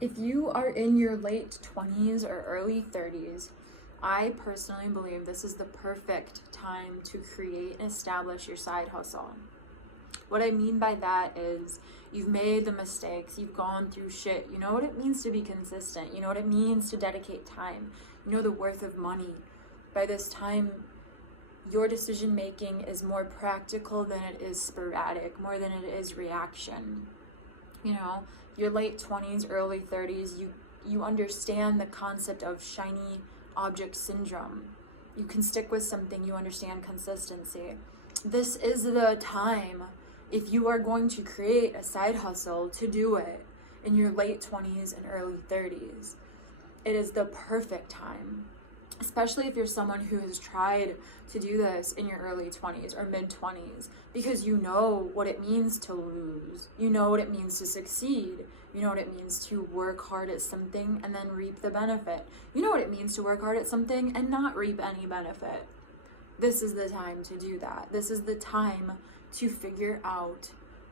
If you are in your late 20s or early 30s, I personally believe this is the perfect time to create and establish your side hustle. What I mean by that is you've made the mistakes, you've gone through shit, you know what it means to be consistent, you know what it means to dedicate time, you know the worth of money. By this time, your decision making is more practical than it is sporadic, more than it is reaction. You know, your late 20s, early 30s, you understand the concept of shiny object syndrome. You can stick with something, you understand consistency. This is the time, if you are going to create a side hustle, to do it in your late 20s and early 30s. It is the perfect time, especially if you're someone who has tried to do this in your early 20s or mid 20s, because you know what it means to lose. You know what it means to succeed. You know what it means to work hard at something and then reap the benefit. You know what it means to work hard at something and not reap any benefit. This is the time to do that. This is the time to figure out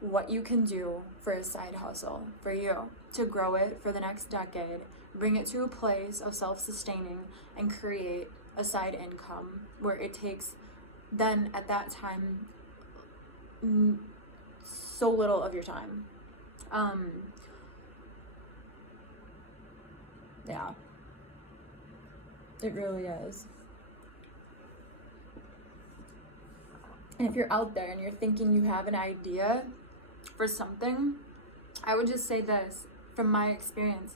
what you can do for a side hustle for you, to grow it for the next decade, bring it to a place of self-sustaining, and create a side income where it takes then at that time so little of your time. Yeah, it really is. And if you're out there and you're thinking you have an idea for something, I would just say this from my experience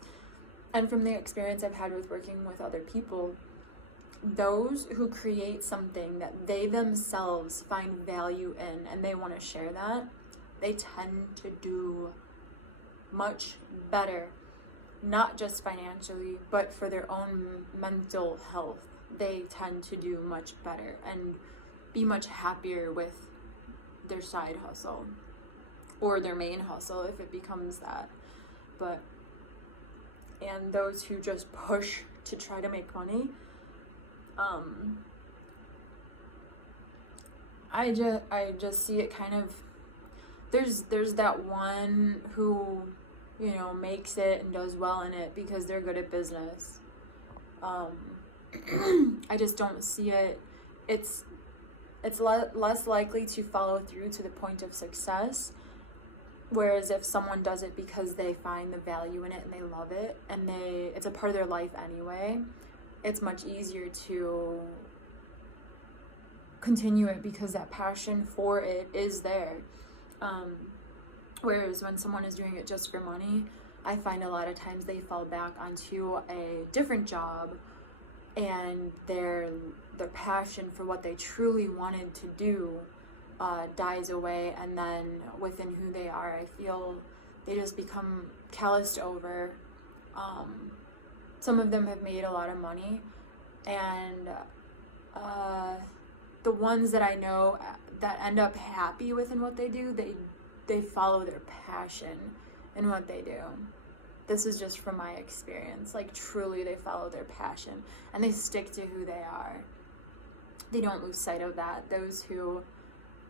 and from the experience I've had with working with other people. Those who create something that they themselves find value in and they want to share that, they tend to do much better, not just financially, but for their own mental health. They tend to do much better and be much happier with their side hustle or their main hustle if it becomes that. And those who just push to try to make money, I just see it kind of, there's that one who, you know, makes it and does well in it because they're good at business. I just don't see it. It's less likely to follow through to the point of success. Whereas if someone does it because they find the value in it and they love it and it's a part of their life anyway, it's much easier to continue it because that passion for it is there. Whereas when someone is doing it just for money, I find a lot of times they fall back onto a different job and their passion for what they truly wanted to do dies away, and then within who they are, I feel they just become calloused over. Some of them have made a lot of money, and the ones that I know that end up happy within what they do, they follow their passion in what they do. This is just from my experience. Like, truly, they follow their passion and they stick to who they are. They don't lose sight of that. Those who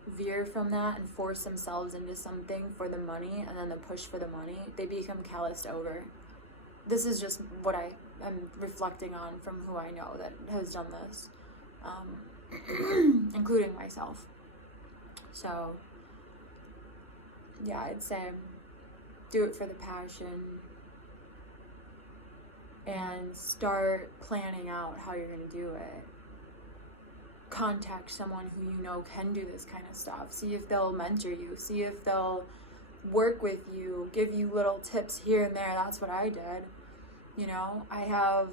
veer from that and force themselves into something for the money and then the push for the money, they become calloused over. This is just what I am reflecting on from who I know that has done this, including myself. So yeah, I'd say do it for the passion and start planning out how you're going to do it. Contact someone who you know can do this kind of stuff. See if they'll mentor you. See if they'll work with you, give you little tips here and there. That's what I did. You know, I have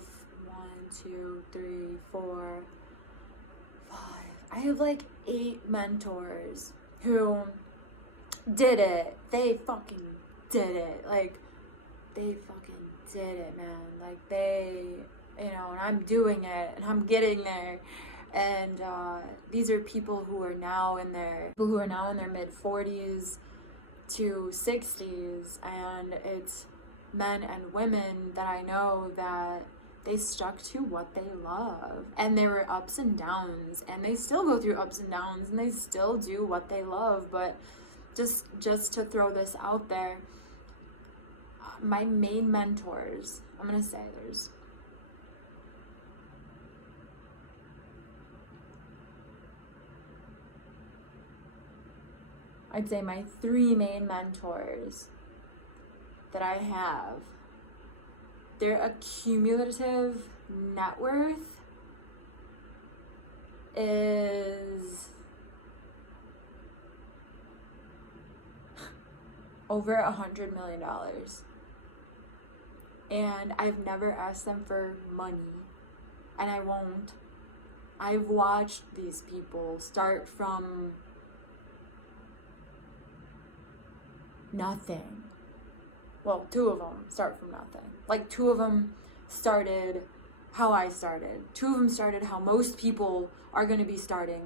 1, 2, 3, 4, 5. I have like 8 mentors who did it. They fucking did it. Like, they fucking did it, man. Like, they, you know, and I'm doing it and I'm getting there. And these are people who are now in their mid 40s to 60s, and it's men and women that I know that they stuck to what they love, and there were ups and downs, and they still go through ups and downs, and they still do what they love. But just to throw this out there, my main mentors, I'm going to say there's I'd say my 3 main mentors that I have, their accumulative net worth is over $100 million. And I've never asked them for money, and I won't. I've watched these people start from nothing. Well, 2 of them start from nothing. Like, 2 of them started how I started. 2 of them started how most people are going to be starting.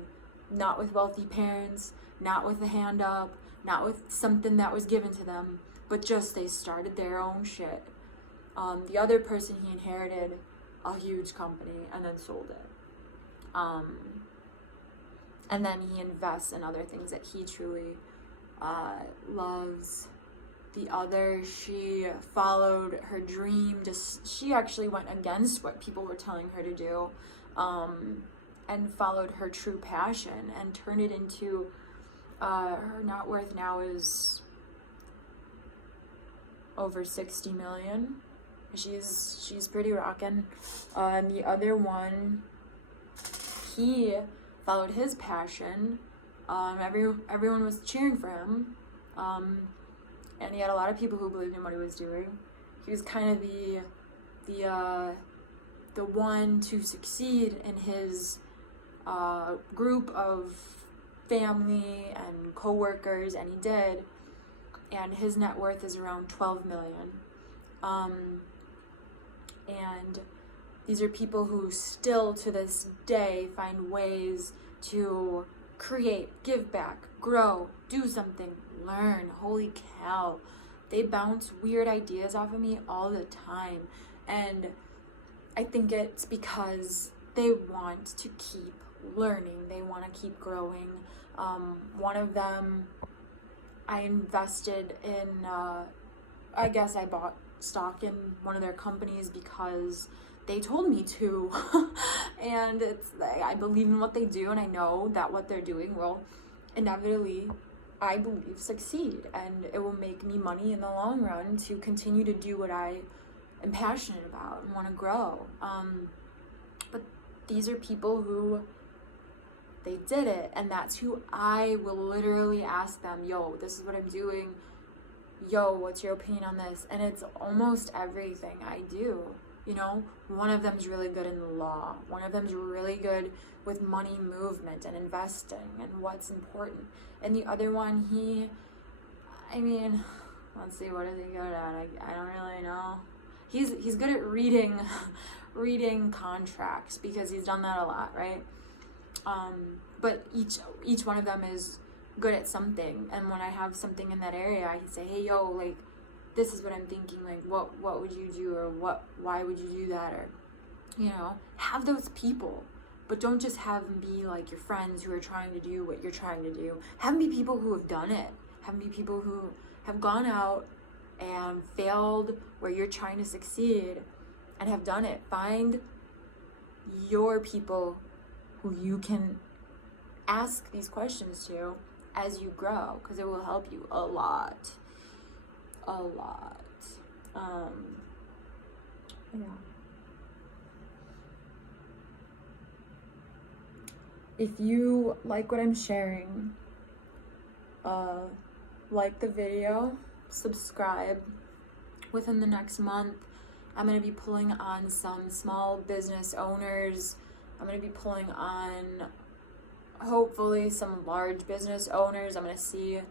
Not with wealthy parents, not with a hand up, not with something that was given to them, but just they started their own shit. The other person, he inherited a huge company and then sold it. And then he invests in other things that he truly loves. The other, she followed her dream. She actually went against what people were telling her to do, and followed her true passion and turned it into, her net worth now is over 60 million. She's pretty rockin'. And the other one, he followed his passion. Everyone was cheering for him. And he had a lot of people who believed in what he was doing. He was kind of the one to succeed in his group of family and co-workers, and he did. And his net worth is around 12 million. And these are people who still to this day find ways to create, give back, grow, do something, learn. Holy cow. They bounce weird ideas off of me all the time. And I think it's because they want to keep learning. They want to keep growing. One of them, I invested in, I guess I bought stock in one of their companies because they told me to. And I believe in what they do, and I know that what they're doing will inevitably, I believe, succeed, and it will make me money in the long run to continue to do what I am passionate about and want to grow. But these are people who, they did it, and that's who I will literally ask them, yo, this is what I'm doing, yo, what's your opinion on this? And it's almost everything I do. You know, one of them's really good in the law. One of them's really good with money movement and investing and what's important. And the other one, let's see, what is he good at? I don't really know. He's good at reading contracts because he's done that a lot, right? But each one of them is good at something. And when I have something in that area, I can say, hey, yo, like, this is what I'm thinking, like, what would you do, or why would you do that, or, you know, have those people, but don't just have them be like your friends who are trying to do what you're trying to do. Have them be people who have done it. Have them be people who have gone out and failed where you're trying to succeed and have done it. Find your people who you can ask these questions to as you grow, because it will help you a lot. Yeah. If you like what I'm sharing, like the video, subscribe. Within the next month, I'm going to be pulling on some small business owners. I'm going to be pulling on, hopefully, some large business owners. I'm going to see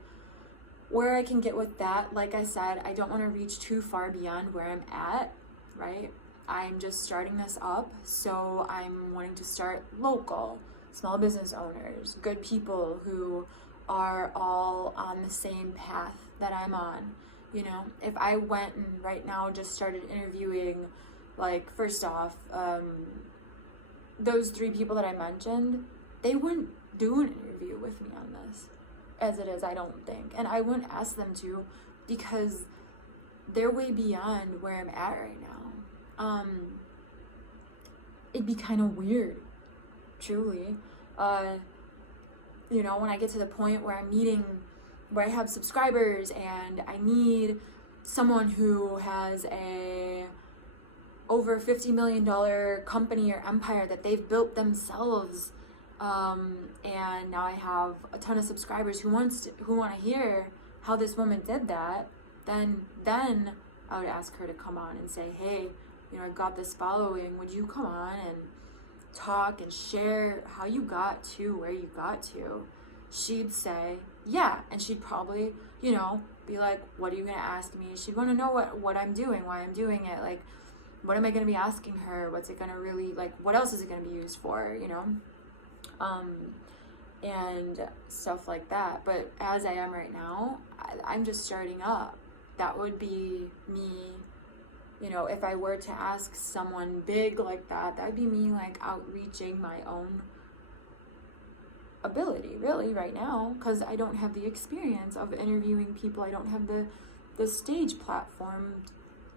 where I can get with that. Like I said, I don't want to reach too far beyond where I'm at, right? I'm just starting this up, so I'm wanting to start local, small business owners, good people who are all on the same path that I'm on. You know, if I went and right now just started interviewing, like, first off, those 3 people that I mentioned, they wouldn't do an interview with me on this. As it is, I don't think. And I wouldn't ask them to, because they're way beyond where I'm at right now. It'd be kind of weird, truly. You know, when I get to the point where where I have subscribers and I need someone who has a over $50 million company or empire that they've built themselves, and now I have a ton of subscribers who want to hear how this woman did that, then I would ask her to come on and say, hey, you know, I got this following, would you come on and talk and share how you got to where you got to? She'd say yeah, and she'd probably, you know, be like, what are you gonna ask me? She'd want to know what I'm doing, why I'm doing it, like, what am I gonna be asking her, what's it gonna really, like, what else is it gonna be used for, you know? And stuff like that. But as I am right now, I'm just starting up. That would be me, you know, if I were to ask someone big like that would be me, like, outreaching my own ability, really, right now, because I don't have the experience of interviewing people. I don't have the stage platform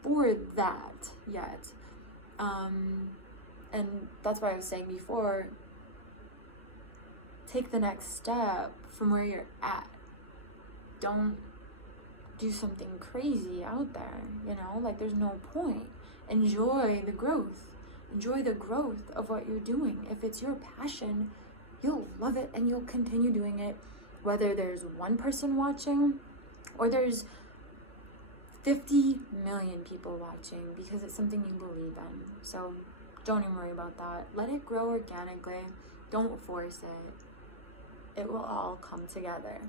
for that yet. And that's why I was saying before, take the next step from where you're at. Don't do something crazy out there, you know, like, there's no point. Enjoy the growth. Enjoy the growth of what you're doing. If it's your passion, you'll love it and you'll continue doing it, whether there's one person watching or there's 50 million people watching, because it's something you believe in. So don't even worry about that. Let it grow organically. Don't force it. It will all come together.